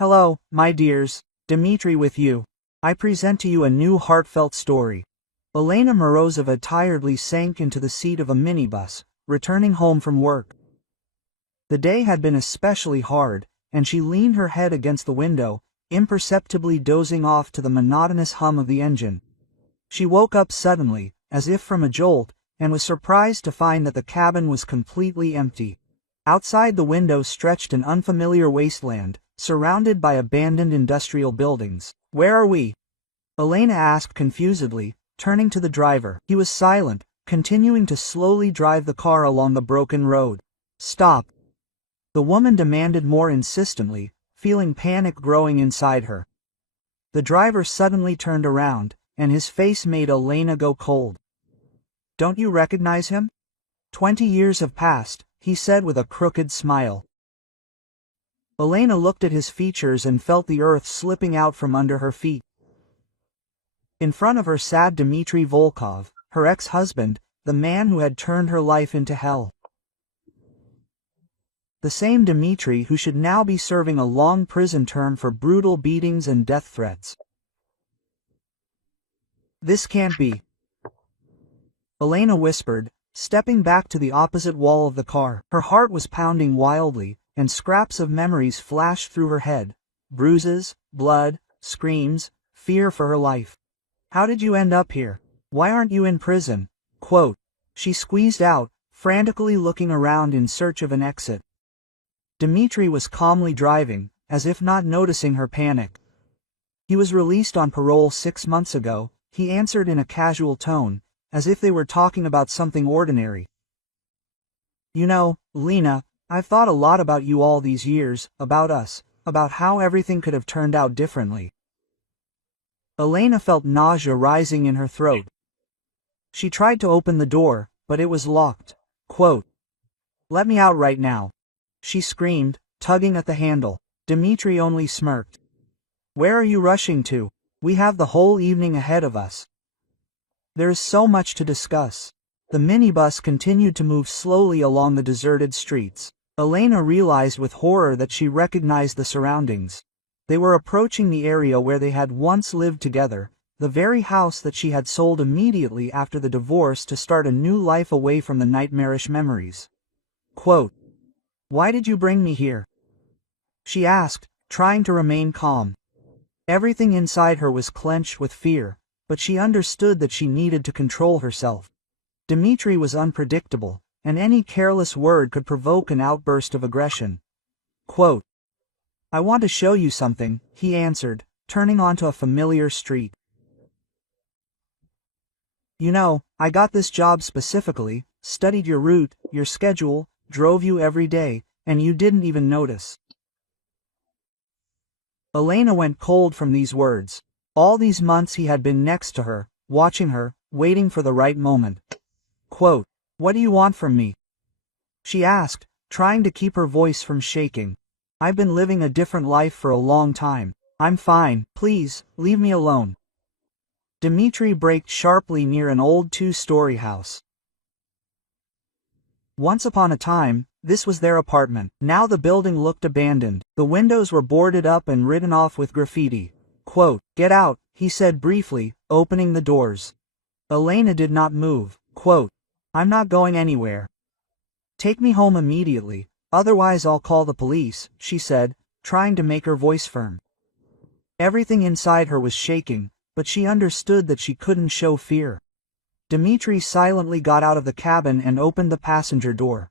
Hello, my dears, Dmitri with you. I present to you a new heartfelt story. Elena Morozova tiredly sank into the seat of a minibus, returning home from work. The day had been especially hard, and she leaned her head against the window, imperceptibly dozing off to the monotonous hum of the engine. She woke up suddenly, as if from a jolt, and was surprised to find that the cabin was completely empty. Outside the window stretched an unfamiliar wasteland, surrounded by abandoned industrial buildings. "Where are we?" Elena asked confusedly, turning to the driver. He was silent, continuing to slowly drive the car along the broken road. "Stop!" the woman demanded more insistently, feeling panic growing inside her. The driver suddenly turned around, and his face made Elena go cold. "Don't you recognize him? 20 years have passed," he said with a crooked smile. Elena looked at his features and felt the earth slipping out from under her feet. In front of her sat Dmitri Volkov, her ex-husband, the man who had turned her life into hell. The same Dmitri who should now be serving a long prison term for brutal beatings and death threats. "This can't be," Elena whispered, stepping back to the opposite wall of the car. Her heart was pounding wildly, and scraps of memories flashed through her head. Bruises, blood, screams, fear for her life. "How did you end up here? Why aren't you in prison?" She squeezed out, frantically looking around in search of an exit. Dmitri was calmly driving, as if not noticing her panic. "He was released on parole 6 months ago," he answered in a casual tone, as if they were talking about something ordinary. "You know, Lena, I've thought a lot about you all these years, about us, about how everything could have turned out differently." Elena felt nausea rising in her throat. She tried to open the door, but it was locked. "Let me out right now," she screamed, tugging at the handle. Dmitri only smirked. "Where are you rushing to? We have the whole evening ahead of us." "There is so much to discuss." The minibus continued to move slowly along the deserted streets. Elena realized with horror that she recognized the surroundings. They were approaching the area where they had once lived together, the very house that she had sold immediately after the divorce to start a new life away from the nightmarish memories. "Why did you bring me here?" she asked, trying to remain calm. Everything inside her was clenched with fear, but she understood that she needed to control herself. Dmitri was unpredictable, and any careless word could provoke an outburst of aggression. "I want to show you something," he answered, turning onto a familiar street. "You know, I got this job specifically, studied your route, your schedule, drove you every day, and you didn't even notice." Elena went cold from these words. All these months he had been next to her, watching her, waiting for the right moment. "What do you want from me?" she asked, trying to keep her voice from shaking. "I've been living a different life for a long time. I'm fine, please, leave me alone." Dmitri braked sharply near an old 2-story house. Once upon a time, this was their apartment. Now the building looked abandoned. The windows were boarded up and written off with graffiti. "Get out," he said briefly, opening the doors. Elena did not move. "I'm not going anywhere. Take me home immediately, otherwise I'll call the police," she said, trying to make her voice firm. Everything inside her was shaking, but she understood that she couldn't show fear. Dmitri silently got out of the cabin and opened the passenger door.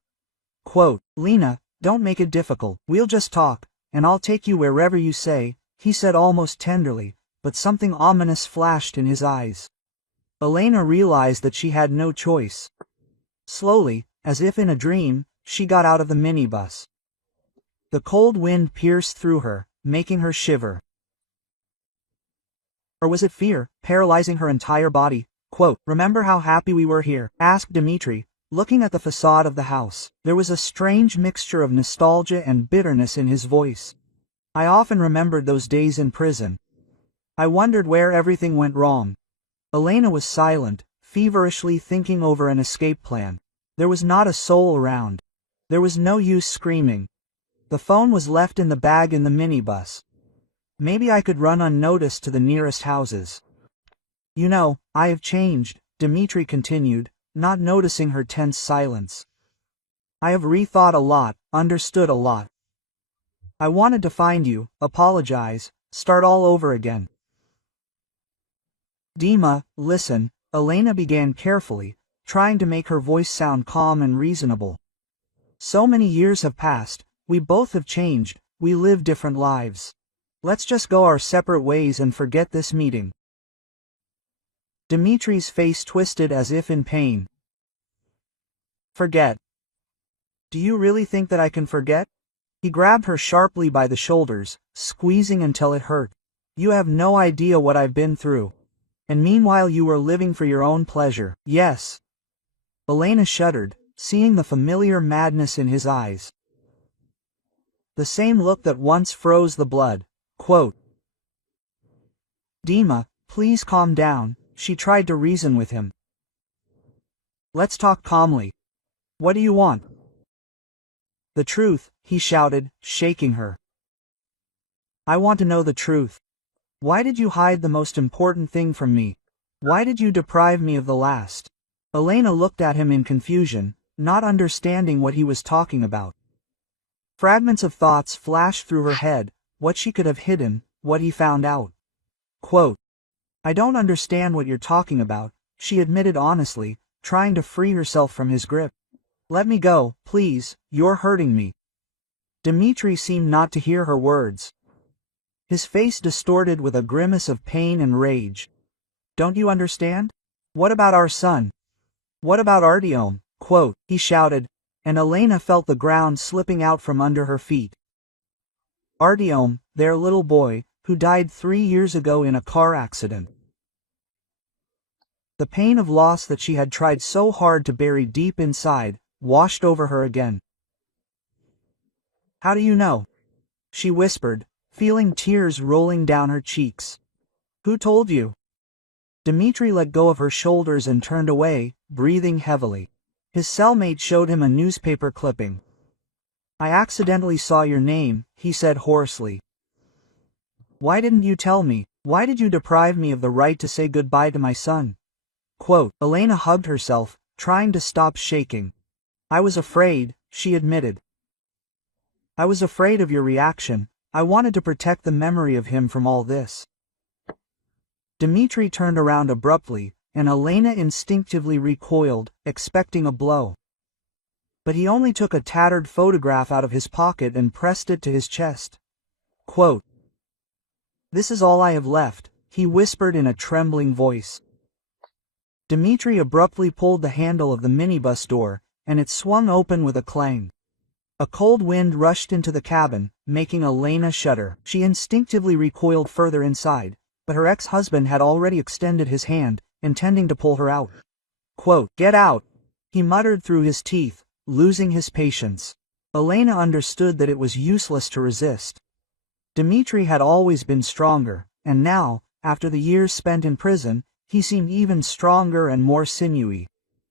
"Lena, don't make it difficult. We'll just talk, and I'll take you wherever you say," he said almost tenderly, but something ominous flashed in his eyes. Elena realized that she had no choice. Slowly, as if in a dream, she got out of the minibus. The cold wind pierced through her, making her shiver. Or was it fear, paralyzing her entire body? "Remember how happy we were here?" asked Dmitri, looking at the facade of the house. There was a strange mixture of nostalgia and bitterness in his voice. "I often remembered those days in prison. I wondered where everything went wrong." Elena was silent, feverishly thinking over an escape plan. There was not a soul around. There was no use screaming. The phone was left in the bag in the minibus. Maybe I could run unnoticed to the nearest houses. You know, I have changed, Dmitri continued, not noticing her tense silence. I have rethought a lot, understood a lot. I wanted to find you, apologize, start all over again. Dima, listen, Elena began carefully, trying to make her voice sound calm and reasonable. So many years have passed, we both have changed, we live different lives. Let's just go our separate ways and forget this meeting. Dmitri's face twisted as if in pain. Forget. Do you really think that I can forget? He grabbed her sharply by the shoulders, squeezing until it hurt. You have no idea what I've been through. And meanwhile you were living for your own pleasure. Yes. Elena shuddered, seeing the familiar madness in his eyes. The same look that once froze the blood. Quote. Dima, please calm down, she tried to reason with him. Let's talk calmly. What do you want? The truth, he shouted, shaking her. I want to know the truth. Why did you hide the most important thing from me? Why did you deprive me of the last? Elena looked at him in confusion, not understanding what he was talking about. Fragments of thoughts flashed through her head, what she could have hidden, what he found out. Quote. I don't understand what you're talking about, she admitted honestly, trying to free herself from his grip. Let me go, please, you're hurting me. Dmitri seemed not to hear her words. His face distorted with a grimace of pain and rage. Don't you understand? What about our son? What about Artyom? Quote, he shouted, and Elena felt the ground slipping out from under her feet. Artyom, their little boy, who died 3 years ago in a car accident. The pain of loss that she had tried so hard to bury deep inside, washed over her again. How do you know? She whispered, feeling tears rolling down her cheeks. Who told you? Dmitri let go of her shoulders and turned away, breathing heavily. His cellmate showed him a newspaper clipping. I accidentally saw your name, he said hoarsely. Why didn't you tell me? Why did you deprive me of the right to say goodbye to my son? Quote, Elena hugged herself, trying to stop shaking. I was afraid, she admitted. I was afraid of your reaction. I wanted to protect the memory of him from all this. Dmitri turned around abruptly, and Elena instinctively recoiled, expecting a blow. But he only took a tattered photograph out of his pocket and pressed it to his chest. Quote, This is all I have left, he whispered in a trembling voice. Dmitri abruptly pulled the handle of the minibus door, and it swung open with a clang. A cold wind rushed into the cabin, making Elena shudder. She instinctively recoiled further inside, but her ex-husband had already extended his hand, intending to pull her out. Quote, Get out! He muttered through his teeth, losing his patience. Elena understood that it was useless to resist. Dmitri had always been stronger, and now, after the years spent in prison, he seemed even stronger and more sinewy.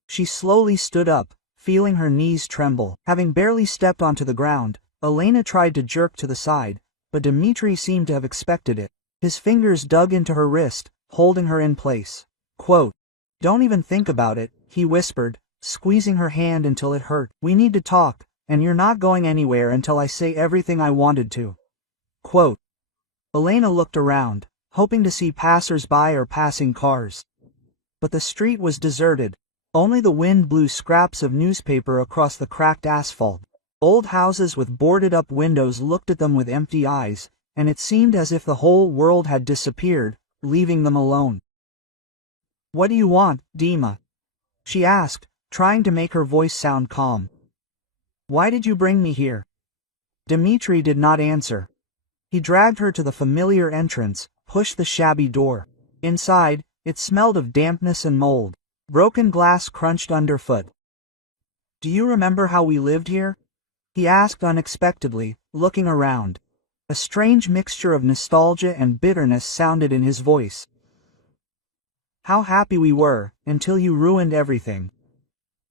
She slowly stood up, feeling her knees tremble. Having barely stepped onto the ground, Elena tried to jerk to the side, but Dmitri seemed to have expected it. His fingers dug into her wrist, holding her in place. Quote, Don't even think about it, he whispered, squeezing her hand until it hurt. We need to talk, and you're not going anywhere until I say everything I wanted to. Quote. Elena looked around, hoping to see passers-by or passing cars. But the street was deserted. Only the wind blew scraps of newspaper across the cracked asphalt. Old houses with boarded-up windows looked at them with empty eyes, and it seemed as if the whole world had disappeared, leaving them alone. What do you want, Dima? She asked, trying to make her voice sound calm. Why did you bring me here? Dmitri did not answer. He dragged her to the familiar entrance, pushed the shabby door. Inside, it smelled of dampness and mold. Broken glass crunched underfoot. Do you remember how we lived here? He asked unexpectedly, looking around. A strange mixture of nostalgia and bitterness sounded in his voice. How happy we were, until you ruined everything.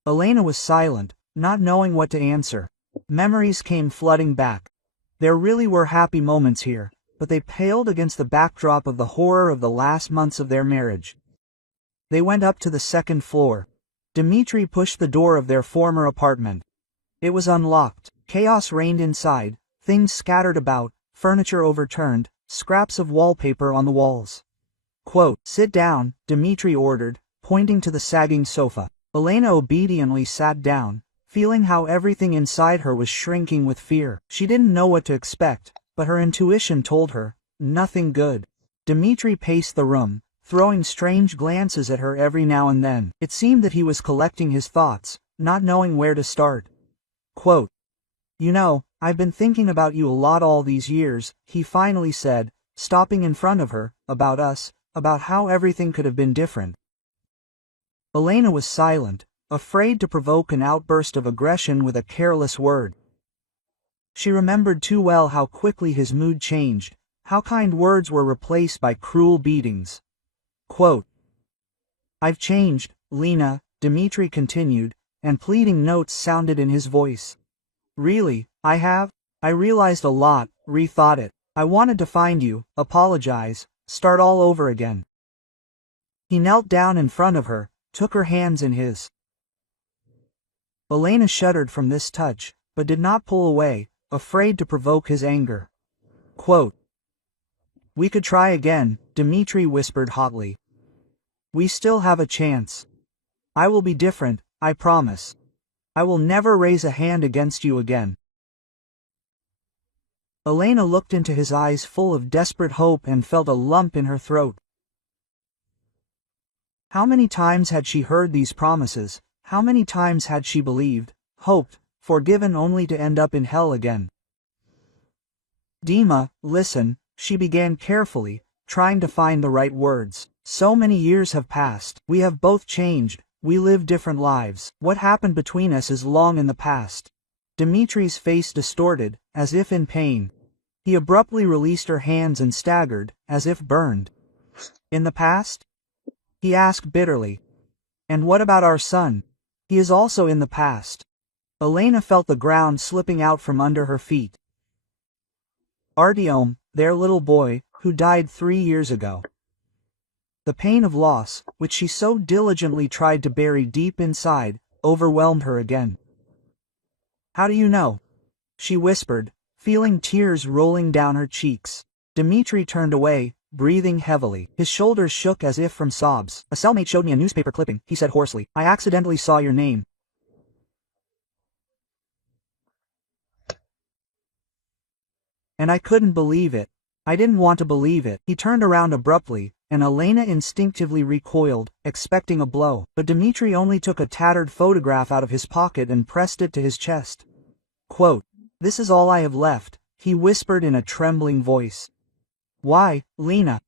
Elena was silent, not knowing what to answer. Memories came flooding back. There really were happy moments here, but they paled against the backdrop of the horror of the last months of their marriage. They went up to the second floor. Dmitri pushed the door of their former apartment. It was unlocked. Chaos reigned inside, things scattered about, furniture overturned, scraps of wallpaper on the walls. Quote, "Sit down," Dmitri ordered, pointing to the sagging sofa. Elena obediently sat down, feeling how everything inside her was shrinking with fear. She didn't know what to expect, but her intuition told her, nothing good. Dmitri paced the room, throwing strange glances at her every now and then. It seemed that he was collecting his thoughts, not knowing where to start. Quote, "You know, I've been thinking about you a lot all these years," he finally said, stopping in front of her, "about us, about how everything could have been different." Elena was silent, afraid to provoke an outburst of aggression with a careless word. She remembered too well how quickly his mood changed, how kind words were replaced by cruel beatings. Quote, "I've changed, Lena," Dmitri continued, and pleading notes sounded in his voice. "Really, I have? I realized a lot, rethought it. I wanted to find you, apologize, start all over again." He knelt down in front of her, took her hands in his. Elena shuddered from this touch, but did not pull away, afraid to provoke his anger. Quote, "We could try again," Dmitri whispered hotly. "We still have a chance. I will be different, I promise. I will never raise a hand against you again." Elena looked into his eyes full of desperate hope and felt a lump in her throat. How many times had she heard these promises? How many times had she believed, hoped, forgiven only to end up in hell again? "Dima, listen," she began carefully, trying to find the right words. "So many years have passed. We have both changed. We live different lives. What happened between us is long in the past." Dmitri's face distorted, as if in pain. He abruptly released her hands and staggered, as if burned. "In the past?" he asked bitterly. "And what about our son? He is also in the past." Elena felt the ground slipping out from under her feet. "Artyom, their little boy, who died 3 years ago." The pain of loss, which she so diligently tried to bury deep inside, overwhelmed her again. "How do you know?" she whispered, feeling tears rolling down her cheeks. Dmitri turned away, breathing heavily. His shoulders shook as if from sobs. "A cellmate showed me a newspaper clipping," he said hoarsely. "I accidentally saw your name. And I couldn't believe it. I didn't want to believe it." He turned around abruptly, and Elena instinctively recoiled, expecting a blow. But Dmitri only took a tattered photograph out of his pocket and pressed it to his chest. Quote, "This is all I have left," he whispered in a trembling voice. "Why, Lena?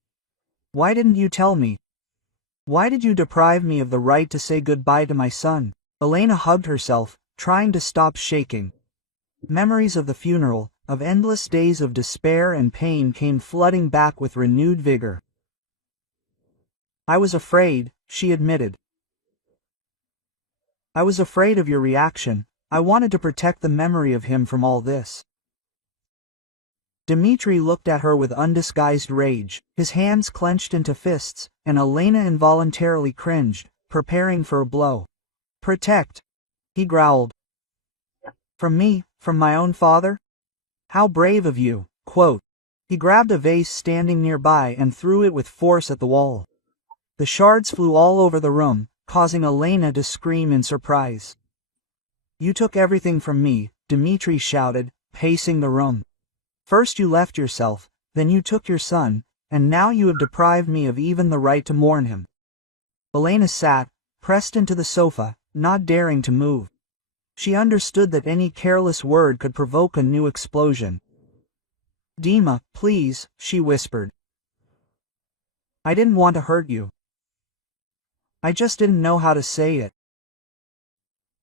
Why didn't you tell me? Why did you deprive me of the right to say goodbye to my son?" Elena hugged herself, trying to stop shaking. Memories of the funeral, of endless days of despair and pain came flooding back with renewed vigor. "I was afraid," she admitted. "I was afraid of your reaction. I wanted to protect the memory of him from all this." Dmitri looked at her with undisguised rage, his hands clenched into fists, and Elena involuntarily cringed, preparing for a blow. "Protect?" he growled. "From me, from my own father? How brave of you." Quote. He grabbed a vase standing nearby and threw it with force at the wall. The shards flew all over the room, causing Elena to scream in surprise. "You took everything from me," Dmitri shouted, pacing the room. "First you left yourself, then you took your son, and now you have deprived me of even the right to mourn him." Elena sat, pressed into the sofa, not daring to move. She understood that any careless word could provoke a new explosion. "Dima, please," she whispered. "I didn't want to hurt you. I just didn't know how to say it."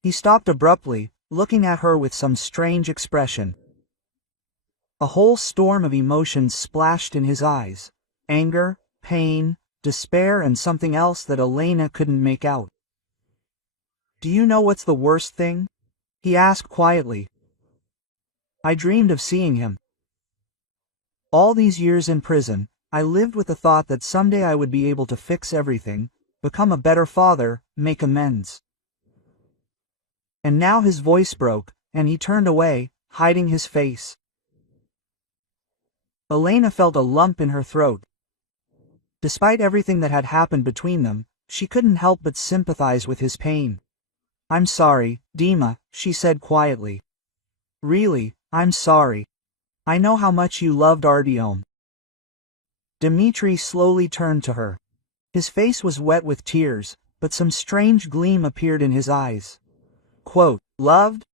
He stopped abruptly, looking at her with some strange expression. A whole storm of emotions splashed in his eyes: anger, pain, despair, and something else that Elena couldn't make out. "Do you know what's the worst thing?" he asked quietly. "I dreamed of seeing him. All these years in prison, I lived with the thought that someday I would be able to fix everything, become a better father, make amends. And now his voice broke, and he turned away, hiding his face. Elena felt a lump in her throat. Despite everything that had happened between them, she couldn't help but sympathize with his pain. "I'm sorry, Dima," she said quietly. "Really, I'm sorry. I know how much you loved Artyom." Dmitri slowly turned to her. His face was wet with tears, but some strange gleam appeared in his eyes. Quote, "Loved?"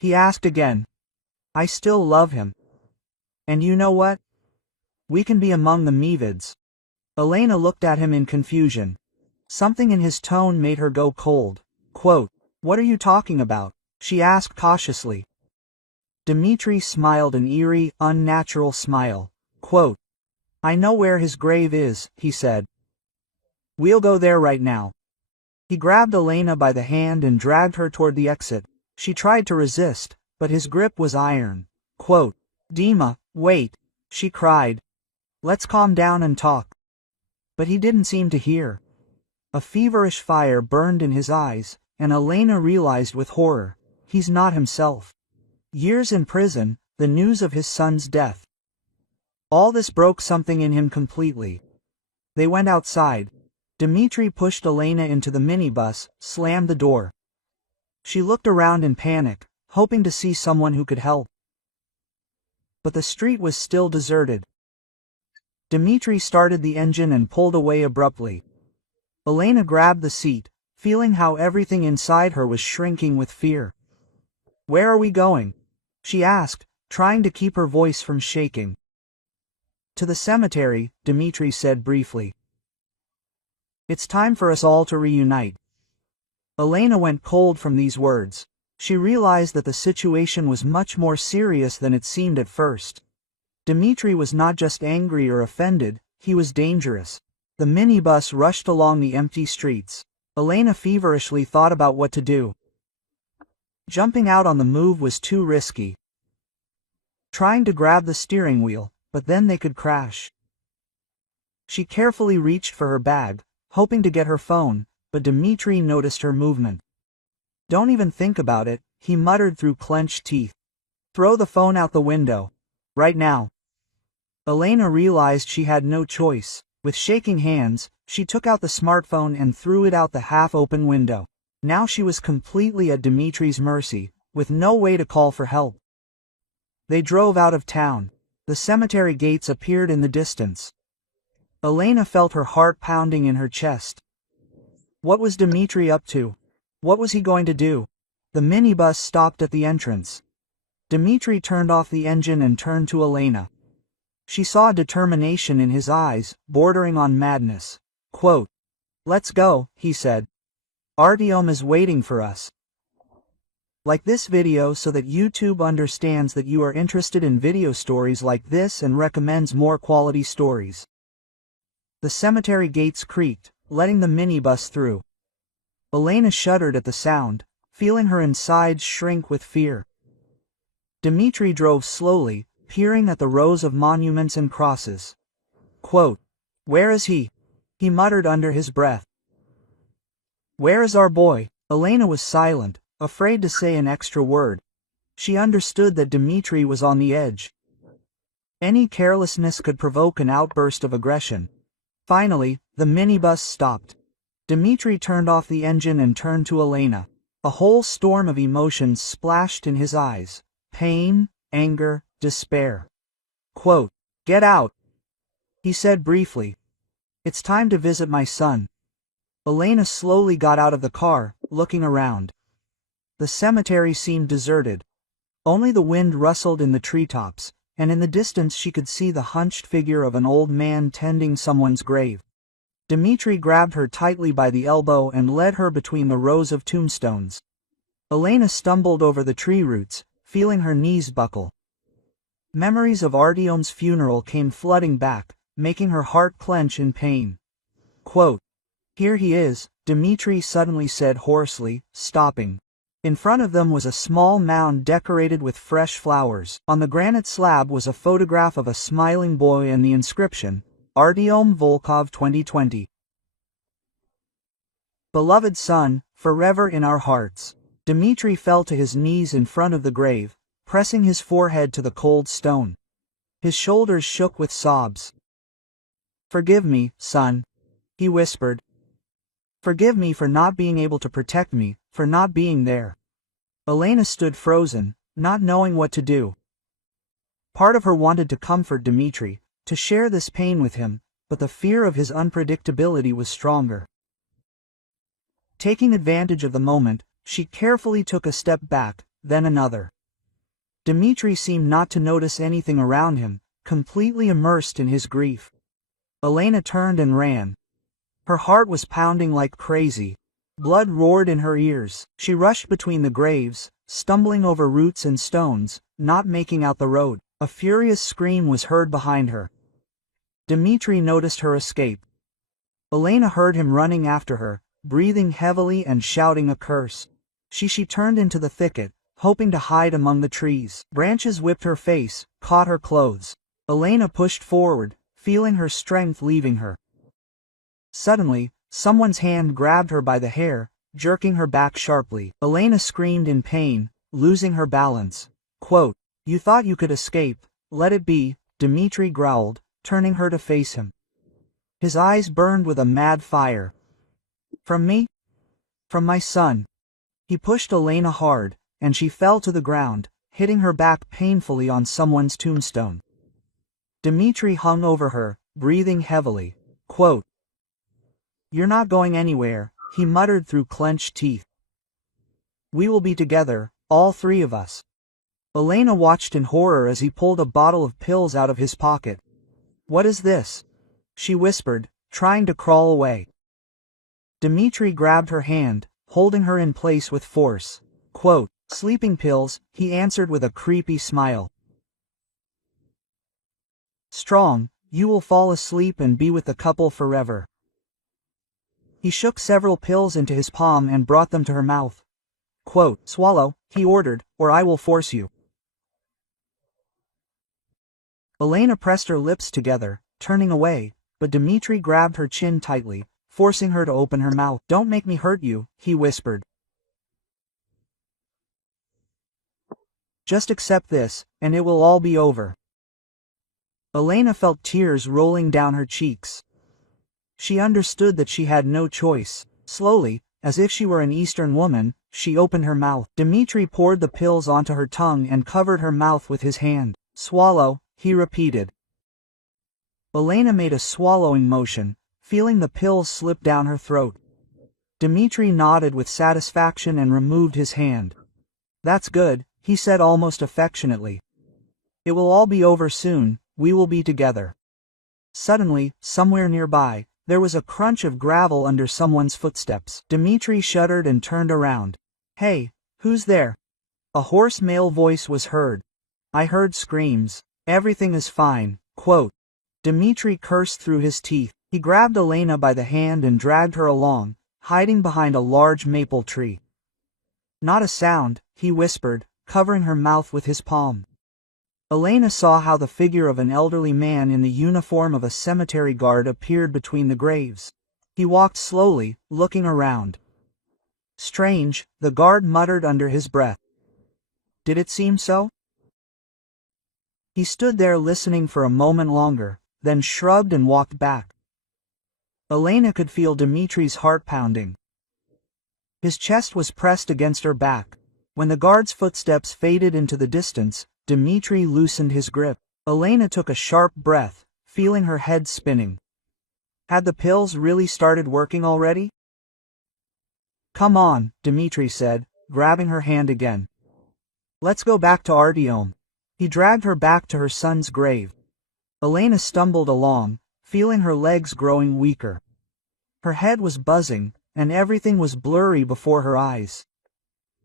he asked again. "I still love him. And you know what? We can be among the Mevids." Elena looked at him in confusion. Something in his tone made her go cold. Quote, "What are you talking about?" she asked cautiously. Dmitri smiled an eerie, unnatural smile. Quote, "I know where his grave is," he said. "We'll go there right now." He grabbed Elena by the hand and dragged her toward the exit. She tried to resist, but his grip was iron. Quote, "Dima, wait," she cried. "Let's calm down and talk." But he didn't seem to hear. A feverish fire burned in his eyes, and Elena realized with horror, he's not himself. Years in prison, the news of his son's death. All this broke something in him completely. They went outside. Dmitri pushed Elena into the minibus, slammed the door. She looked around in panic, hoping to see someone who could help. But the street was still deserted. Dmitri started the engine and pulled away abruptly. Elena grabbed the seat, feeling how everything inside her was shrinking with fear. "Where are we going?" she asked, trying to keep her voice from shaking. "To the cemetery," Dmitri said briefly. "It's time for us all to reunite." Elena went cold from these words. She realized that the situation was much more serious than it seemed at first. Dmitri was not just angry or offended, he was dangerous. The minibus rushed along the empty streets. Elena feverishly thought about what to do. Jumping out on the move was too risky. Trying to grab the steering wheel, but then they could crash. She carefully reached for her bag, hoping to get her phone, but Dmitri noticed her movement. "Don't even think about it," he muttered through clenched teeth. "Throw the phone out the window. Right now." Elena realized she had no choice. With shaking hands, she took out the smartphone and threw it out the half-open window. Now she was completely at Dmitri's mercy, with no way to call for help. They drove out of town. The cemetery gates appeared in the distance. Elena felt her heart pounding in her chest. What was Dmitri up to? What was he going to do? The minibus stopped at the entrance. Dmitri turned off the engine and turned to Elena. She saw determination in his eyes, bordering on madness. Quote, "Let's go," he said. "Artyom is waiting for us." Like this video so that YouTube understands that you are interested in video stories like this and recommends more quality stories. The cemetery gates creaked, letting the minibus through. Elena shuddered at the sound, feeling her insides shrink with fear. Dmitri drove slowly, peering at the rows of monuments and crosses. Quote, "Where is he?" he muttered under his breath. "Where is our boy?" Elena was silent, afraid to say an extra word. She understood that Dmitri was on the edge. Any carelessness could provoke an outburst of aggression. Finally, the minibus stopped. Dmitri turned off the engine and turned to Elena. A whole storm of emotions splashed in his eyes. Pain, anger, despair. Quote, "Get out," he said briefly. "It's time to visit my son." Elena slowly got out of the car, looking around. The cemetery seemed deserted. Only the wind rustled in the treetops, and in the distance she could see the hunched figure of an old man tending someone's grave. Dmitri grabbed her tightly by the elbow and led her between the rows of tombstones. Elena stumbled over the tree roots, feeling her knees buckle. Memories of Artyom's funeral came flooding back, making her heart clench in pain. Quote, "Here he is," Dmitri suddenly said hoarsely, stopping. In front of them was a small mound decorated with fresh flowers. On the granite slab was a photograph of a smiling boy and the inscription, Artyom Volkov 2020. Beloved son, forever in our hearts. Dmitri fell to his knees in front of the grave, pressing his forehead to the cold stone. His shoulders shook with sobs. Forgive me, son, he whispered. Forgive me for not being able to protect me, for not being there. Elena stood frozen, not knowing what to do. Part of her wanted to comfort Dmitri, to share this pain with him, but the fear of his unpredictability was stronger. Taking advantage of the moment, she carefully took a step back, then another. Dmitri seemed not to notice anything around him, completely immersed in his grief. Elena turned and ran. Her heart was pounding like crazy. Blood roared in her ears. She rushed between the graves, stumbling over roots and stones, not making out the road. A furious scream was heard behind her. Dmitri noticed her escape. Elena heard him running after her, breathing heavily and shouting a curse. She turned into the thicket, hoping to hide among the trees. Branches whipped her face, caught her clothes. Elena pushed forward, feeling her strength leaving her. Suddenly, someone's hand grabbed her by the hair, jerking her back sharply. Elena screamed in pain, losing her balance. Quote, "You thought you could escape, let it be," Dmitri growled, turning her to face him. His eyes burned with a mad fire. From me? From my son. He pushed Elena hard, and she fell to the ground, hitting her back painfully on someone's tombstone. Dmitri hung over her, breathing heavily. Quote, "You're not going anywhere," he muttered through clenched teeth. "We will be together, all three of us." Elena watched in horror as he pulled a bottle of pills out of his pocket. "What is this?" she whispered, trying to crawl away. Dmitri grabbed her hand, holding her in place with force. Quote, "Sleeping pills," he answered with a creepy smile. "Strong, you will fall asleep and be with the couple forever." He shook several pills into his palm and brought them to her mouth. Quote, "Swallow," he ordered, "or I will force you." Elena pressed her lips together, turning away, but Dmitri grabbed her chin tightly, forcing her to open her mouth. "Don't make me hurt you," he whispered. "Just accept this, and it will all be over." Elena felt tears rolling down her cheeks. She understood that she had no choice. Slowly, as if she were an Eastern woman, she opened her mouth. Dmitri poured the pills onto her tongue and covered her mouth with his hand. "Swallow," he repeated. Elena made a swallowing motion, feeling the pills slip down her throat. Dmitri nodded with satisfaction and removed his hand. "That's good," he said almost affectionately. "It will all be over soon, we will be together." Suddenly, somewhere nearby, there was a crunch of gravel under someone's footsteps. Dmitri shuddered and turned around. "Hey, who's there?" A hoarse male voice was heard. "I heard screams. Everything is fine." Quote. Dmitri cursed through his teeth. He grabbed Elena by the hand and dragged her along, hiding behind a large maple tree. "Not a sound," he whispered, covering her mouth with his palm. Elena saw how the figure of an elderly man in the uniform of a cemetery guard appeared between the graves. He walked slowly, looking around. "Strange," the guard muttered under his breath. "Did it seem so?" He stood there listening for a moment longer, then shrugged and walked back. Elena could feel Dmitri's heart pounding. His chest was pressed against her back. When the guard's footsteps faded into the distance, Dmitri loosened his grip. Elena took a sharp breath, feeling her head spinning. Had the pills really started working already? "Come on," Dmitri said, grabbing her hand again. "Let's go back to Artyom." He dragged her back to her son's grave. Elena stumbled along, feeling her legs growing weaker. Her head was buzzing, and everything was blurry before her eyes.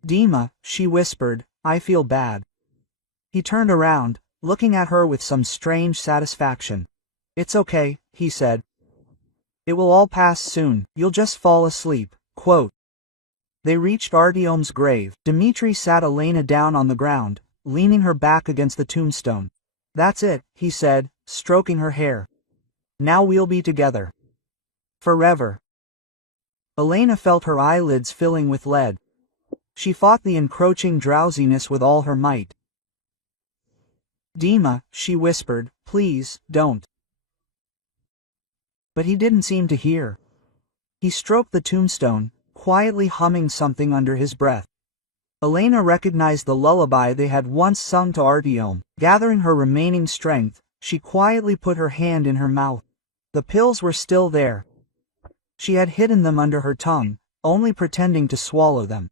"Dima," she whispered, "I feel bad." He turned around, looking at her with some strange satisfaction. "It's okay," he said. "It will all pass soon, you'll just fall asleep." Quote. They reached Artyom's grave. Dmitri sat Elena down on the ground, leaning her back against the tombstone. "That's it," he said, stroking her hair. "Now we'll be together. Forever." Elena felt her eyelids filling with lead. She fought the encroaching drowsiness with all her might. "Dima," she whispered, "please, don't." But he didn't seem to hear. He stroked the tombstone, quietly humming something under his breath. Elena recognized the lullaby they had once sung to Artyom. Gathering her remaining strength, she quietly put her hand in her mouth. The pills were still there. She had hidden them under her tongue, only pretending to swallow them.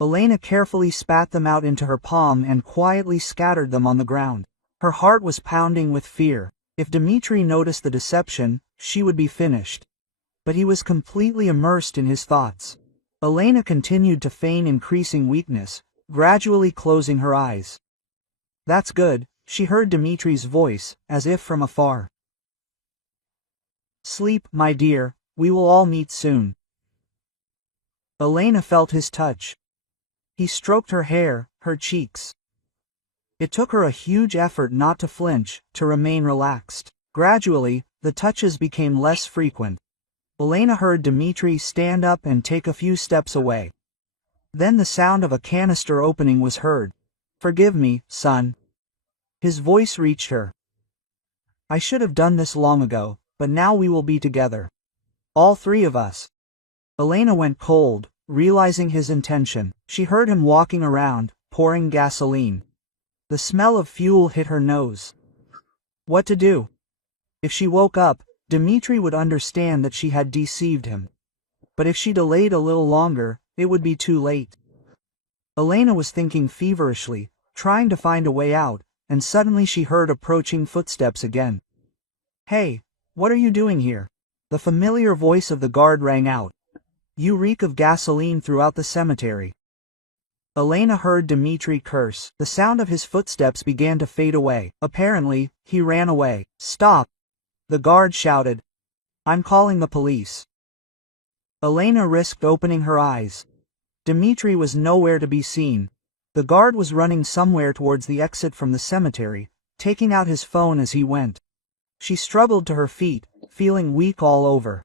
Elena carefully spat them out into her palm and quietly scattered them on the ground. Her heart was pounding with fear. If Dmitri noticed the deception, she would be finished. But he was completely immersed in his thoughts. Elena continued to feign increasing weakness, gradually closing her eyes. "That's good," she heard Dmitri's voice, as if from afar. "Sleep, my dear, we will all meet soon." Elena felt his touch. He stroked her hair, her cheeks. It took her a huge effort not to flinch, to remain relaxed. Gradually, the touches became less frequent. Elena heard Dmitri stand up and take a few steps away. Then the sound of a canister opening was heard. "Forgive me, son." His voice reached her. "I should have done this long ago, but now we will be together. All three of us." Elena went cold, realizing his intention. She heard him walking around, pouring gasoline. The smell of fuel hit her nose. What to do? If she woke up, Dmitri would understand that she had deceived him. But if she delayed a little longer, it would be too late. Elena was thinking feverishly, trying to find a way out, and suddenly she heard approaching footsteps again. "Hey, what are you doing here?" The familiar voice of the guard rang out. "You reek of gasoline throughout the cemetery." Elena heard Dmitri curse. The sound of his footsteps began to fade away. Apparently, he ran away. "Stop!" the guard shouted. "I'm calling the police." Elena risked opening her eyes. Dmitri was nowhere to be seen. The guard was running somewhere towards the exit from the cemetery, taking out his phone as he went. She struggled to her feet, feeling weak all over.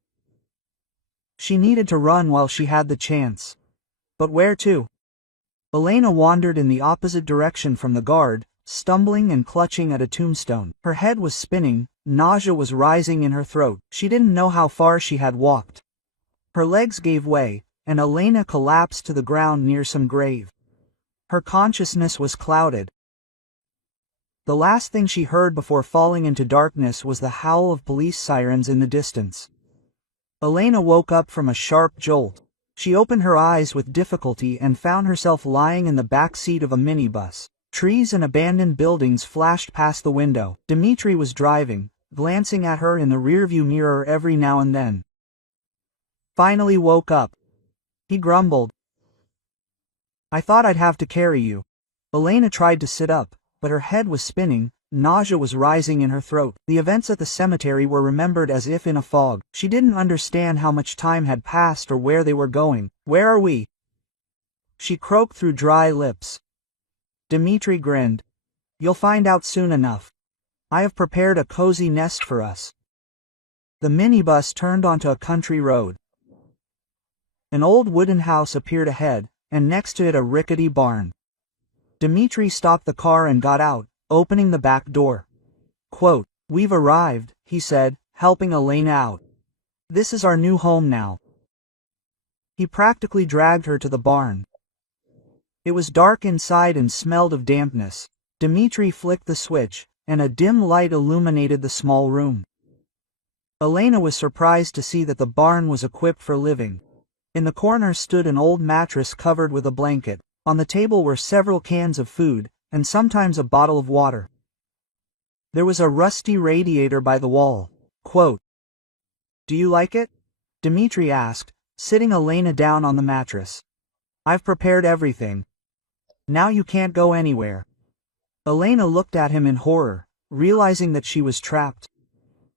She needed to run while she had the chance. But where to? Elena wandered in the opposite direction from the guard, stumbling and clutching at a tombstone. Her head was spinning, nausea was rising in her throat. She didn't know how far she had walked. Her legs gave way, and Elena collapsed to the ground near some grave. Her consciousness was clouded. The last thing she heard before falling into darkness was the howl of police sirens in the distance. Elena woke up from a sharp jolt. She opened her eyes with difficulty and found herself lying in the back seat of a minibus. Trees and abandoned buildings flashed past the window. Dmitri was driving, glancing at her in the rearview mirror every now and then. "Finally woke up," he grumbled. "I thought I'd have to carry you." Elena tried to sit up, but her head was spinning, nausea was rising in her throat. The events at the cemetery were remembered as if in a fog. She didn't understand how much time had passed or where they were going. "Where are we?" she croaked through dry lips. Dmitri grinned. "You'll find out soon enough. I have prepared a cozy nest for us." The minibus turned onto a country road. An old wooden house appeared ahead, and next to it a rickety barn. Dmitri stopped the car and got out, opening the back door. "We've arrived," he said, helping Elena out. "This is our new home now." He practically dragged her to the barn. It was dark inside and smelled of dampness. Dmitri flicked the switch, and a dim light illuminated the small room. Elena was surprised to see that the barn was equipped for living. In the corner stood an old mattress covered with a blanket. On the table were several cans of food, and sometimes a bottle of water. There was a rusty radiator by the wall. "Do you like it?" Dmitri asked, sitting Elena down on the mattress. "I've prepared everything. Now you can't go anywhere." Elena looked at him in horror, realizing that she was trapped.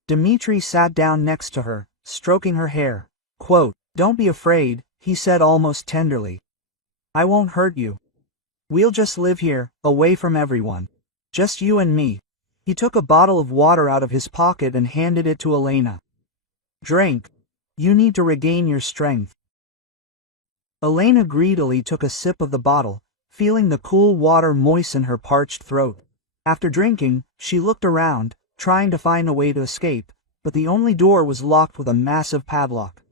Dmitri sat down next to her, stroking her hair. "Don't be afraid," he said almost tenderly. I won't hurt you. We'll just live here, away from everyone. Just you and me. He took a bottle of water out of his pocket and handed it to Elena. Drink. You need to regain your strength. Elena greedily took a sip of the bottle, feeling the cool water moisten her parched throat. After drinking, she looked around, trying to find a way to escape, but the only door was locked with a massive padlock.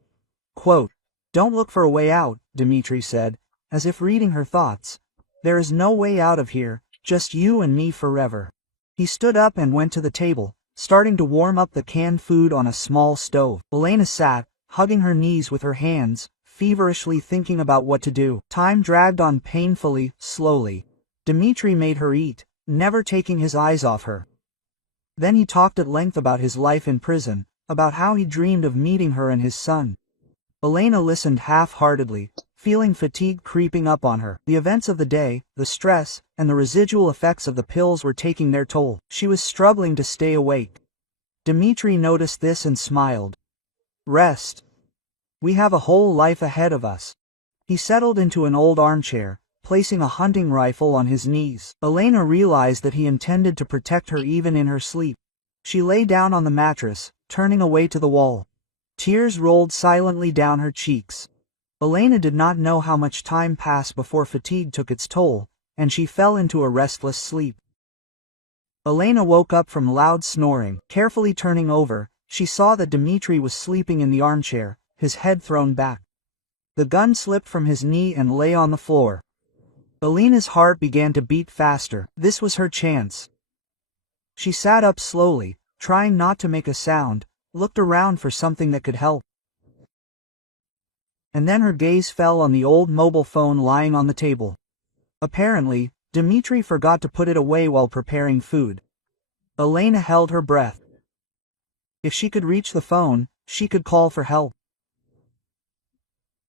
Quote, "Don't look for a way out," Dmitri said, as if reading her thoughts. "There is no way out of here, just you and me forever." He stood up and went to the table, starting to warm up the canned food on a small stove. Elena sat, hugging her knees with her hands, feverishly thinking about what to do. Time dragged on painfully, slowly. Dmitri made her eat, never taking his eyes off her. Then he talked at length about his life in prison, about how he dreamed of meeting her and his son. Elena listened half-heartedly, feeling fatigue creeping up on her. The events of the day, the stress, and the residual effects of the pills were taking their toll. She was struggling to stay awake. Dmitri noticed this and smiled. Rest. We have a whole life ahead of us. He settled into an old armchair, placing a hunting rifle on his knees. Elena realized that he intended to protect her even in her sleep. She lay down on the mattress, turning away to the wall. Tears rolled silently down her cheeks. Elena did not know how much time passed before fatigue took its toll, and she fell into a restless sleep. Elena woke up from loud snoring. Carefully turning over, she saw that Dmitri was sleeping in the armchair, his head thrown back. The gun slipped from his knee and lay on the floor. Elena's heart began to beat faster. This was her chance. She sat up slowly, trying not to make a sound, looked around for something that could help. And then her gaze fell on the old mobile phone lying on the table. Apparently, Dmitri forgot to put it away while preparing food. Elena held her breath. If she could reach the phone, she could call for help.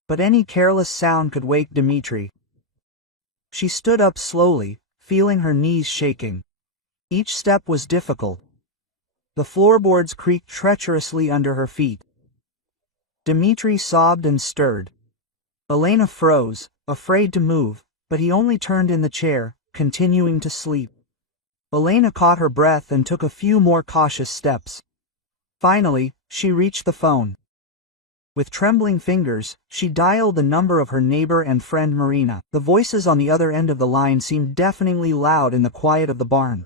But any careless sound could wake Dmitri. She stood up slowly, feeling her knees shaking. Each step was difficult. The floorboards creaked treacherously under her feet. Dmitri sobbed and stirred. Elena froze, afraid to move, but he only turned in the chair, continuing to sleep. Elena caught her breath and took a few more cautious steps. Finally, she reached the phone. With trembling fingers, she dialed the number of her neighbor and friend Marina. The voices on the other end of the line seemed deafeningly loud in the quiet of the barn.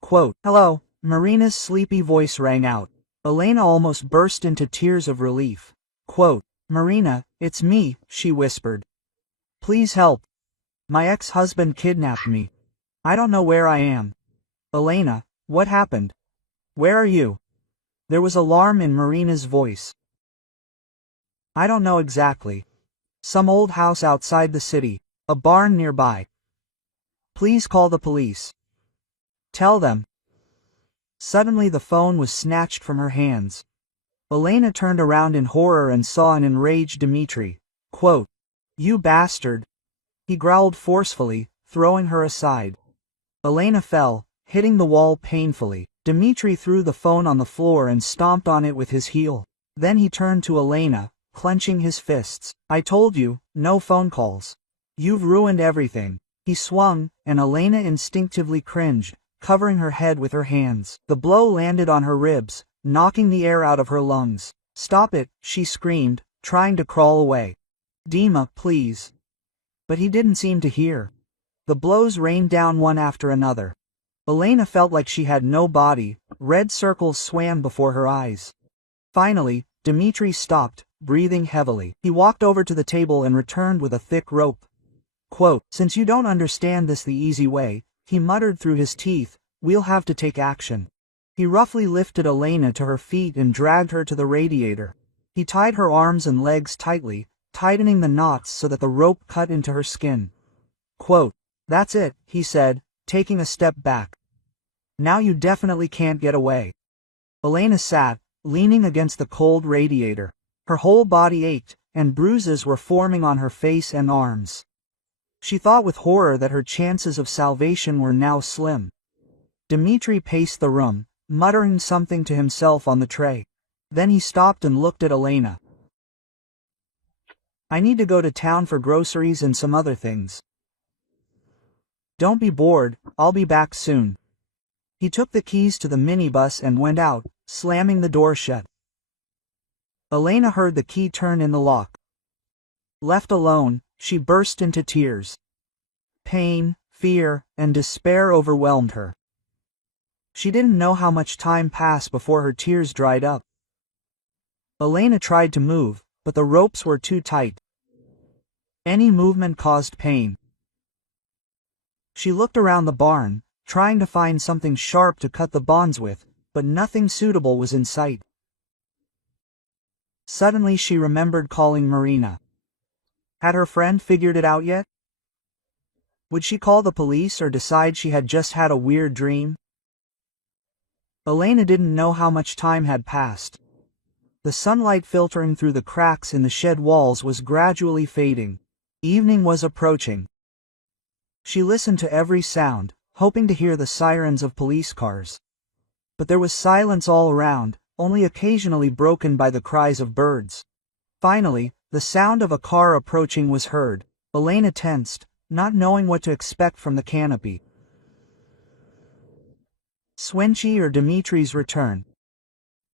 Quote, "Hello," Marina's sleepy voice rang out. Elena almost burst into tears of relief. Quote, "Marina, it's me," she whispered. "Please help. My ex-husband kidnapped me. I don't know where I am." "Elena, what happened? Where are you?" There was alarm in Marina's voice. "I don't know exactly. Some old house outside the city, a barn nearby. Please call the police. Tell them." Suddenly the phone was snatched from her hands. Elena turned around in horror and saw an enraged Dmitri. Quote, "You bastard!" He growled forcefully, throwing her aside. Elena fell, hitting the wall painfully. Dmitri threw the phone on the floor and stomped on it with his heel. Then he turned to Elena, clenching his fists. "I told you, no phone calls. You've ruined everything." He swung, and Elena instinctively cringed, covering her head with her hands. The blow landed on her ribs, knocking the air out of her lungs. "Stop it," she screamed, trying to crawl away. "Dima, please." But he didn't seem to hear. The blows rained down one after another. Elena felt like she had no body, red circles swam before her eyes. Finally, Dmitri stopped, breathing heavily. He walked over to the table and returned with a thick rope. Quote, "Since you don't understand this the easy way," he muttered through his teeth, "we'll have to take action." He roughly lifted Elena to her feet and dragged her to the radiator. He tied her arms and legs tightly, tightening the knots so that the rope cut into her skin. Quote, "That's it," he said, taking a step back. "Now you definitely can't get away." Elena sat, leaning against the cold radiator. Her whole body ached, and bruises were forming on her face and arms. She thought with horror that her chances of salvation were now slim. Dmitri paced the room, muttering something to himself on the tray. Then he stopped and looked at Elena. I need to go to town for groceries and some other things. Don't be bored, I'll be back soon. He took the keys to the minibus and went out, slamming the door shut. Elena heard the key turn in the lock. Left alone, she burst into tears. Pain, fear, and despair overwhelmed her. She didn't know how much time passed before her tears dried up. Elena tried to move, but the ropes were too tight. Any movement caused pain. She looked around the barn, trying to find something sharp to cut the bonds with, but nothing suitable was in sight. Suddenly she remembered calling Marina. Had her friend figured it out yet? Would she call the police or decide she had just had a weird dream? Elena didn't know how much time had passed. The sunlight filtering through the cracks in the shed walls was gradually fading. Evening was approaching. She listened to every sound, hoping to hear the sirens of police cars. But there was silence all around, only occasionally broken by the cries of birds. Finally, the sound of a car approaching was heard. Elena tensed, not knowing what to expect from the canopy. Swenchi or Dimitri's return.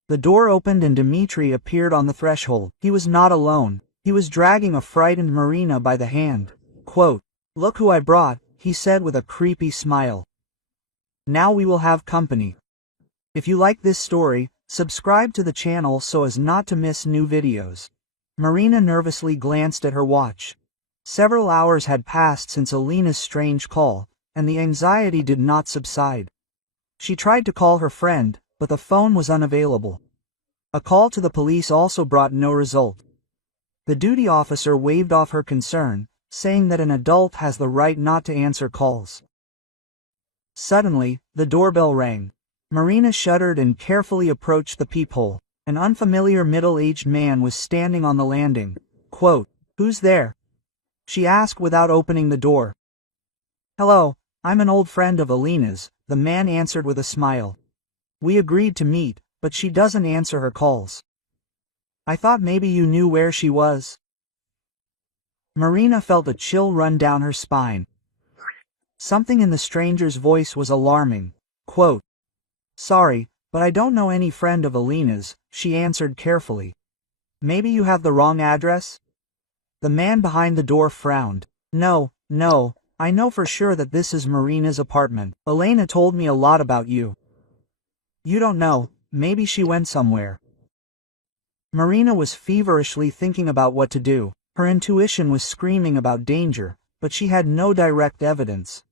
The door opened and Dimitri appeared on the threshold. He was not alone. He was dragging a frightened Marina by the hand. Quote, "Look who I brought," he said with a creepy smile. "Now we will have company." If you like this story, subscribe to the channel so as not to miss new videos. Marina nervously glanced at her watch. Several hours had passed since Elena's strange call, and the anxiety did not subside. She tried to call her friend, but the phone was unavailable. A call to the police also brought no result. The duty officer waved off her concern, saying that an adult has the right not to answer calls. Suddenly, the doorbell rang. Marina shuddered and carefully approached the peephole. An unfamiliar middle-aged man was standing on the landing. Quote, "Who's there?" she asked without opening the door. "Hello, I'm an old friend of Elena's," the man answered with a smile. "We agreed to meet, but she doesn't answer her calls. I thought maybe you knew where she was." Marina felt a chill run down her spine. Something in the stranger's voice was alarming. Quote, "Sorry, but I don't know any friend of Elena's," she answered carefully. "Maybe you have the wrong address?" The man behind the door frowned. No, I know for sure that this is Marina's apartment. Elena told me a lot about you." "You don't know, maybe she went somewhere." Marina was feverishly thinking about what to do. Her intuition was screaming about danger, but she had no direct evidence.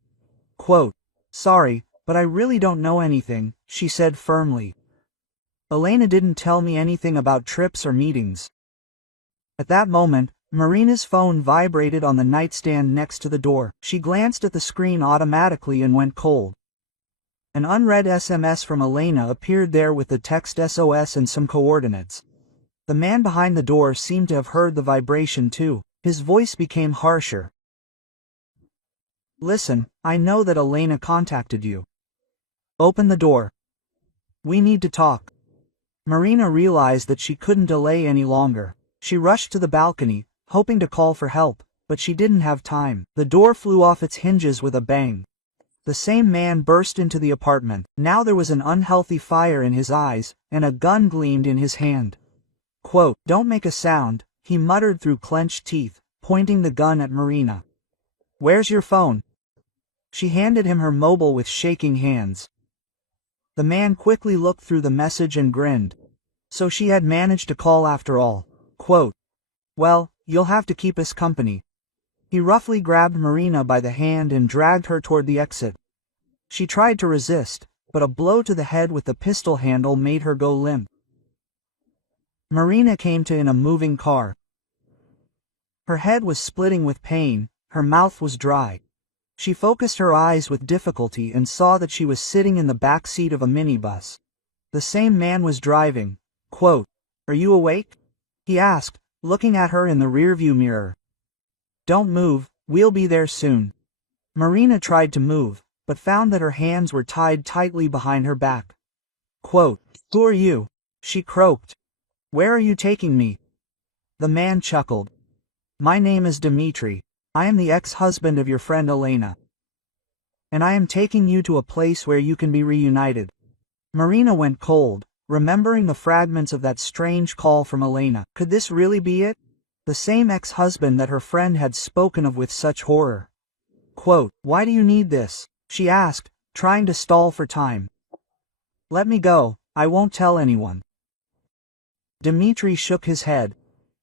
Quote, "Sorry, but I really don't know anything," she said firmly. "Elena didn't tell me anything about trips or meetings." At that moment, Marina's phone vibrated on the nightstand next to the door. She glanced at the screen automatically and went cold. An unread SMS from Elena appeared there with the text SOS and some coordinates. The man behind the door seemed to have heard the vibration too. His voice became harsher. "Listen, I know that Elena contacted you. Open the door. We need to talk." Marina realized that she couldn't delay any longer. She rushed to the balcony, hoping to call for help, but she didn't have time. The door flew off its hinges with a bang. The same man burst into the apartment. Now there was an unhealthy fire in his eyes, and a gun gleamed in his hand. Quote, "Don't make a sound," he muttered through clenched teeth, pointing the gun at Marina. "Where's your phone?" She handed him her mobile with shaking hands. The man quickly looked through the message and grinned. So she had managed to call after all. Quote, "Well, you'll have to keep us company." He roughly grabbed Marina by the hand and dragged her toward the exit. She tried to resist, but a blow to the head with the pistol handle made her go limp. Marina came to in a moving car. Her head was splitting with pain, her mouth was dry. She focused her eyes with difficulty and saw that she was sitting in the back seat of a minibus. The same man was driving. Quote, "Are you awake?" he asked, looking at her in the rearview mirror. "Don't move, we'll be there soon." Marina tried to move, but found that her hands were tied tightly behind her back. Quote, "Who are you?" she croaked. "Where are you taking me?" The man chuckled. My name is Dmitri. I am the ex-husband of your friend Elena. And I am taking you to a place where you can be reunited. Marina went cold, remembering the fragments of that strange call from Elena. Could this really be it? The same ex-husband that her friend had spoken of with such horror. Quote, "Why do you need this?" she asked, trying to stall for time. "Let me go, I won't tell anyone." Dmitri shook his head.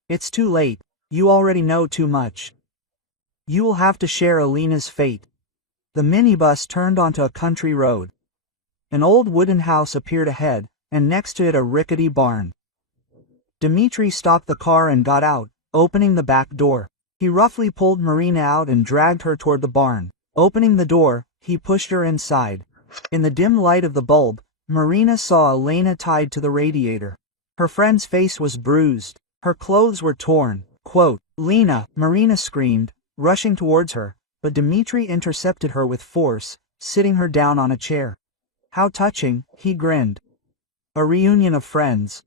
"It's too late, you already know too much. You will have to share Elena's fate." The minibus turned onto a country road. An old wooden house appeared ahead, and next to it a rickety barn. Dmitri stopped the car and got out, opening the back door. He roughly pulled Marina out and dragged her toward the barn. Opening the door, he pushed her inside. In the dim light of the bulb, Marina saw Elena tied to the radiator. Her friend's face was bruised. Her clothes were torn. Quote, "Lena," Marina screamed, rushing towards her, but Dmitri intercepted her with force, sitting her down on a chair. "How touching," he grinned. "A reunion of friends.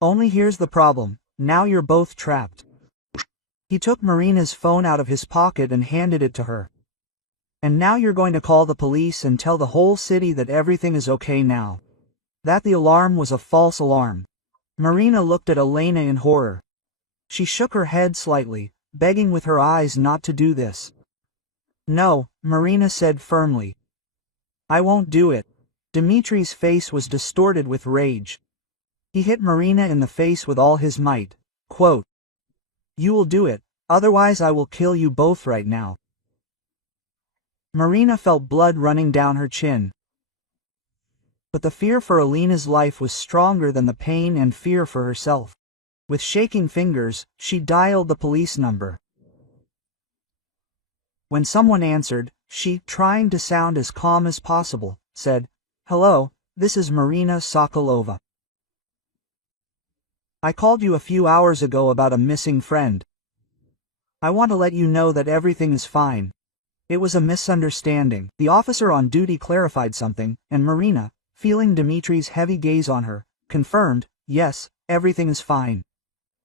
Only here's the problem, now you're both trapped." He took Marina's phone out of his pocket and handed it to her. "And now you're going to call the police and tell the whole city that everything is okay now. That the alarm was a false alarm." Marina looked at Elena in horror. She shook her head slightly, begging with her eyes not to do this. "No," Marina said firmly. "I won't do it." Dmitri's face was distorted with rage. He hit Marina in the face with all his might. Quote, "You will do it, otherwise I will kill you both right now." Marina felt blood running down her chin. But the fear for Elena's life was stronger than the pain and fear for herself. With shaking fingers, she dialed the police number. When someone answered, she, trying to sound as calm as possible, said, "Hello, this is Marina Sokolova. I called you a few hours ago about a missing friend. I want to let you know that everything is fine. It was a misunderstanding." The officer on duty clarified something, and Marina, feeling Dmitri's heavy gaze on her, confirmed, "Yes, everything is fine.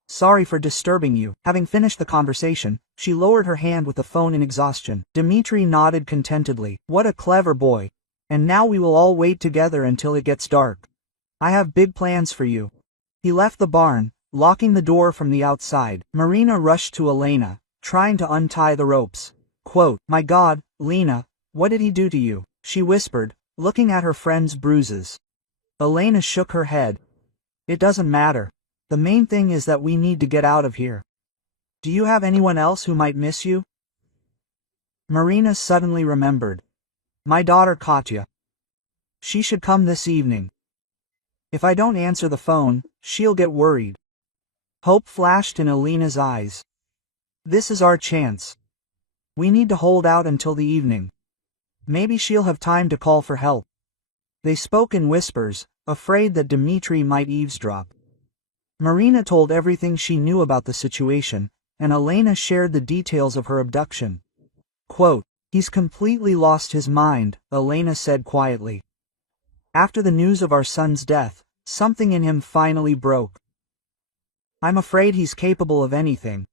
Sorry for disturbing you." Having finished the conversation, she lowered her hand with the phone in exhaustion. Dmitri nodded contentedly. "What a clever boy. And now we will all wait together until it gets dark. I have big plans for you." He left the barn, locking the door from the outside. Marina rushed to Elena, trying to untie the ropes. Quote, "My God, Lena, what did he do to you?" she whispered, looking at her friend's bruises. Elena shook her head. "It doesn't matter. The main thing is that we need to get out of here. Do you have anyone else who might miss you?" Marina suddenly remembered. "My daughter Katya. She should come this evening. If I don't answer the phone, she'll get worried." Hope flashed in Elena's eyes. "This is our chance. We need to hold out until the evening. Maybe she'll have time to call for help." They spoke in whispers, afraid that Dmitri might eavesdrop. Marina told everything she knew about the situation, and Elena shared the details of her abduction. Quote, "He's completely lost his mind," Elena said quietly. "After the news of our son's death, something in him finally broke. I'm afraid he's capable of anything."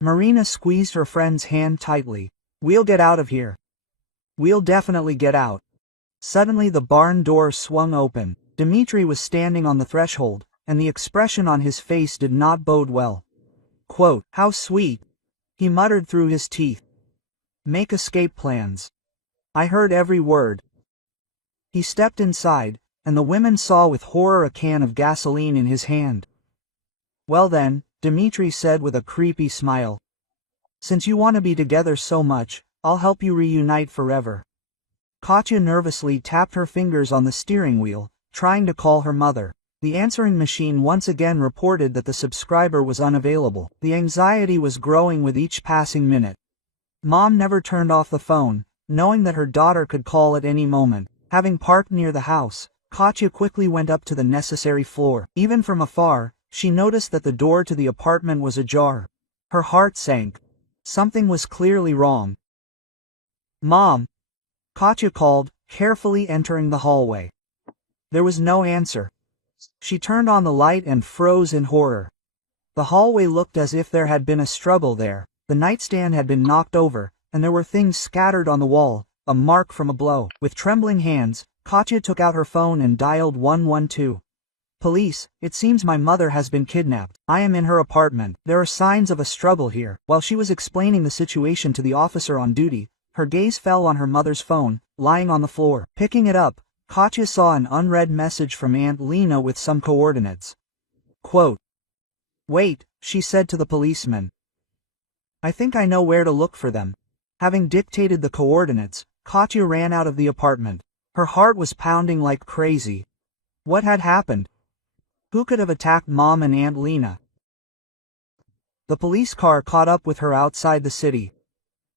Marina squeezed her friend's hand tightly. "We'll get out of here. We'll definitely get out." Suddenly the barn door swung open. Dmitri was standing on the threshold, and the expression on his face did not bode well. Quote, "How sweet," he muttered through his teeth. "Make escape plans. I heard every word." He stepped inside, and the women saw with horror a can of gasoline in his hand. "Well then," Dmitri said with a creepy smile. "Since you want to be together so much, I'll help you reunite forever." Katya nervously tapped her fingers on the steering wheel, trying to call her mother. The answering machine once again reported that the subscriber was unavailable. The anxiety was growing with each passing minute. Mom never turned off the phone, knowing that her daughter could call at any moment. Having parked near the house, Katya quickly went up to the necessary floor. Even from afar, she noticed that the door to the apartment was ajar. Her heart sank. Something was clearly wrong. "Mom!" Katya called, carefully entering the hallway. There was no answer. She turned on the light and froze in horror. The hallway looked as if there had been a struggle there. The nightstand had been knocked over, and there were things scattered on the wall, a mark from a blow. With trembling hands, Katya took out her phone and dialed 112. Police, it seems my mother has been kidnapped. I am in her apartment. There are signs of a struggle here. While she was explaining the situation to the officer on duty, her gaze fell on her mother's phone, lying on the floor. Picking it up, Katya saw an unread message from Aunt Lena with some coordinates. Quote, "Wait," she said to the policeman. "I think I know where to look for them." Having dictated the coordinates, Katya ran out of the apartment. Her heart was pounding like crazy. What had happened? Who could have attacked Mom and Aunt Lena? The police car caught up with her outside the city.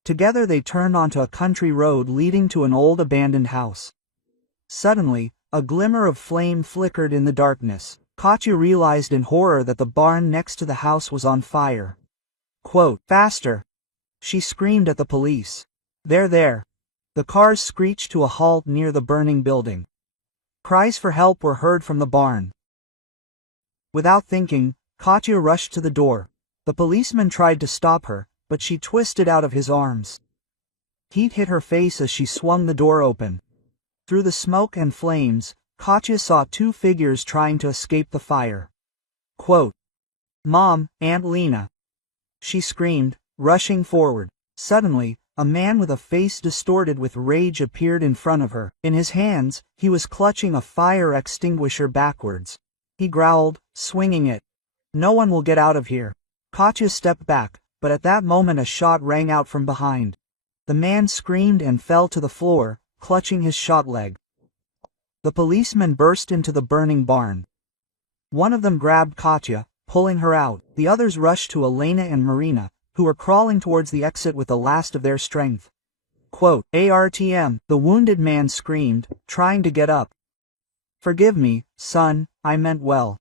Together they turned onto a country road leading to an old abandoned house. Suddenly, a glimmer of flame flickered in the darkness. Katya realized in horror that the barn next to the house was on fire. Quote, "Faster!" she screamed at the police. "They're there." The cars screeched to a halt near the burning building. Cries for help were heard from the barn. Without thinking, Katya rushed to the door. The policeman tried to stop her, but she twisted out of his arms. Heat hit her face as she swung the door open. Through the smoke and flames, Katya saw two figures trying to escape the fire. Quote, "Mom, Aunt Lena!" she screamed, rushing forward. Suddenly, a man with a face distorted with rage appeared in front of her. In his hands, he was clutching a fire extinguisher backwards. He growled, swinging it. "No one will get out of here." Katya stepped back, but at that moment a shot rang out from behind. The man screamed and fell to the floor, clutching his shot leg. The policemen burst into the burning barn. One of them grabbed Katya, pulling her out. The others rushed to Elena and Marina, who were crawling towards the exit with the last of their strength. Quote, "ARTM," the wounded man screamed, trying to get up. "Forgive me, son, I meant well."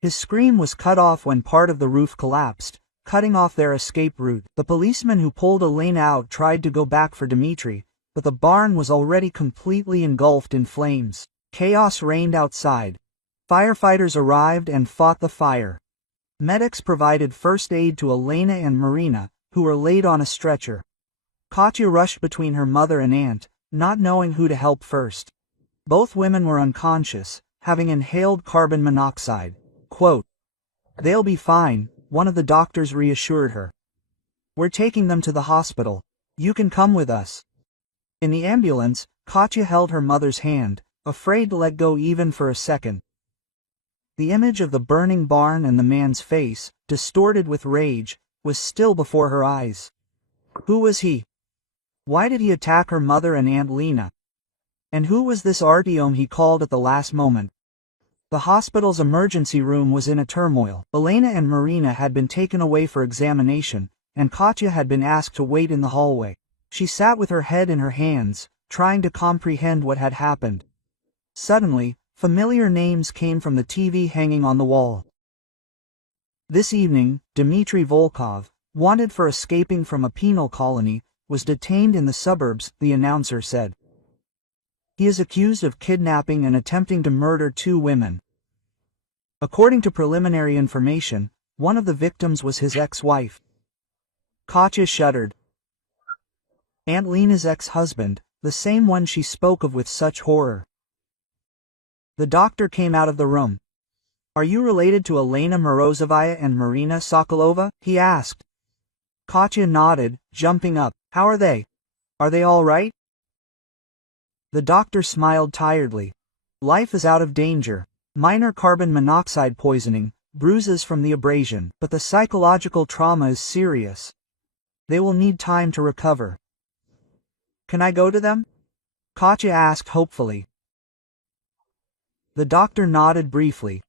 His scream was cut off when part of the roof collapsed, cutting off their escape route. The policeman who pulled Elena out tried to go back for Dmitri, but the barn was already completely engulfed in flames. Chaos reigned outside. Firefighters arrived and fought the fire. Medics provided first aid to Elena and Marina, who were laid on a stretcher. Katya rushed between her mother and aunt, not knowing who to help first. Both women were unconscious, having inhaled carbon monoxide. Quote, "They'll be fine," one of the doctors reassured her. "We're taking them to the hospital. You can come with us." In the ambulance, Katya held her mother's hand, afraid to let go even for a second. The image of the burning barn and the man's face, distorted with rage, was still before her eyes. Who was he? Why did he attack her mother and Aunt Lena? And who was this Artyom he called at the last moment? The hospital's emergency room was in a turmoil. Elena and Marina had been taken away for examination, and Katya had been asked to wait in the hallway. She sat with her head in her hands, trying to comprehend what had happened. Suddenly, familiar names came from the TV hanging on the wall. This evening, Dmitry Volkov, wanted for escaping from a penal colony, was detained in the suburbs, the announcer said. He is accused of kidnapping and attempting to murder two women. According to preliminary information, one of the victims was his ex-wife. Katya shuddered. Aunt Lena's ex-husband, the same one she spoke of with such horror. The doctor came out of the room. "Are you related to Elena Morozovaya and Marina Sokolova?" he asked. Katya nodded, jumping up. "How are they? Are they all right?" The doctor smiled tiredly. "Life is out of danger. Minor carbon monoxide poisoning, bruises from the abrasion, but the psychological trauma is serious. They will need time to recover." "Can I go to them?" Katya asked hopefully. The doctor nodded briefly.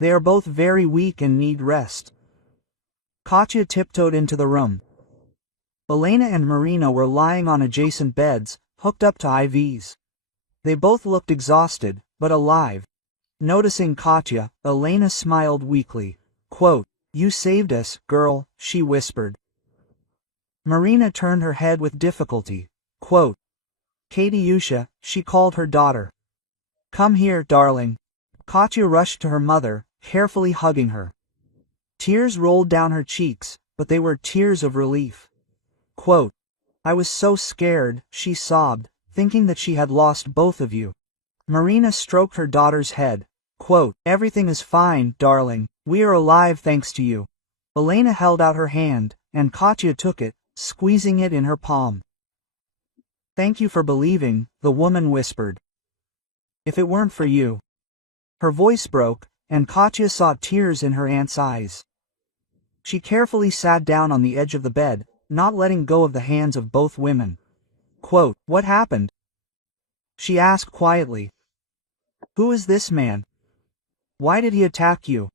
"They are both very weak and need rest." Katya tiptoed into the room. Elena and Marina were lying on adjacent beds, hooked up to IVs. They both looked exhausted, but alive. Noticing Katya, Elena smiled weakly. Quote, "You saved us, girl," she whispered. Marina turned her head with difficulty. Quote, "Katyusha," she called her daughter. "Come here, darling." Katya rushed to her mother, carefully hugging her. Tears rolled down her cheeks, but they were tears of relief. Quote, "I was so scared," she sobbed, thinking that she had lost both of you. Marina stroked her daughter's head. Quote, "Everything is fine, darling. We are alive thanks to you." Elena held out her hand, and Katya took it, squeezing it in her palm. "Thank you for believing," the woman whispered. "If it weren't for you." Her voice broke, and Katya saw tears in her aunt's eyes. She carefully sat down on the edge of the bed, not letting go of the hands of both women. Quote, "What happened?" she asked quietly. "Who is this man? Why did he attack you?"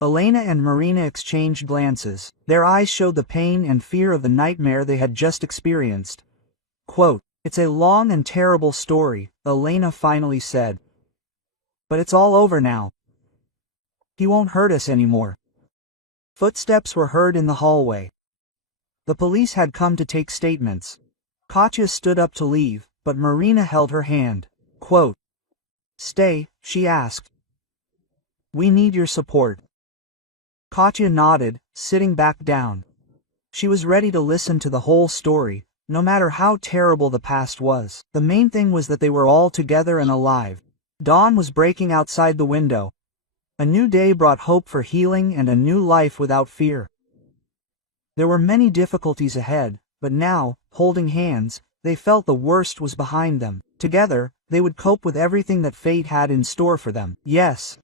Elena and Marina exchanged glances. Their eyes showed the pain and fear of the nightmare they had just experienced. Quote, "It's a long and terrible story," Elena finally said. "But it's all over now. He won't hurt us anymore." Footsteps were heard in the hallway. The police had come to take statements. Katya stood up to leave, but Marina held her hand. Quote, "Stay," she asked. "We need your support." Katya nodded, sitting back down. She was ready to listen to the whole story, no matter how terrible the past was. The main thing was that they were all together and alive. Dawn was breaking outside the window. A new day brought hope for healing and a new life without fear. There were many difficulties ahead, but now, holding hands, they felt the worst was behind them. Together, they would cope with everything that fate had in store for them. Yes,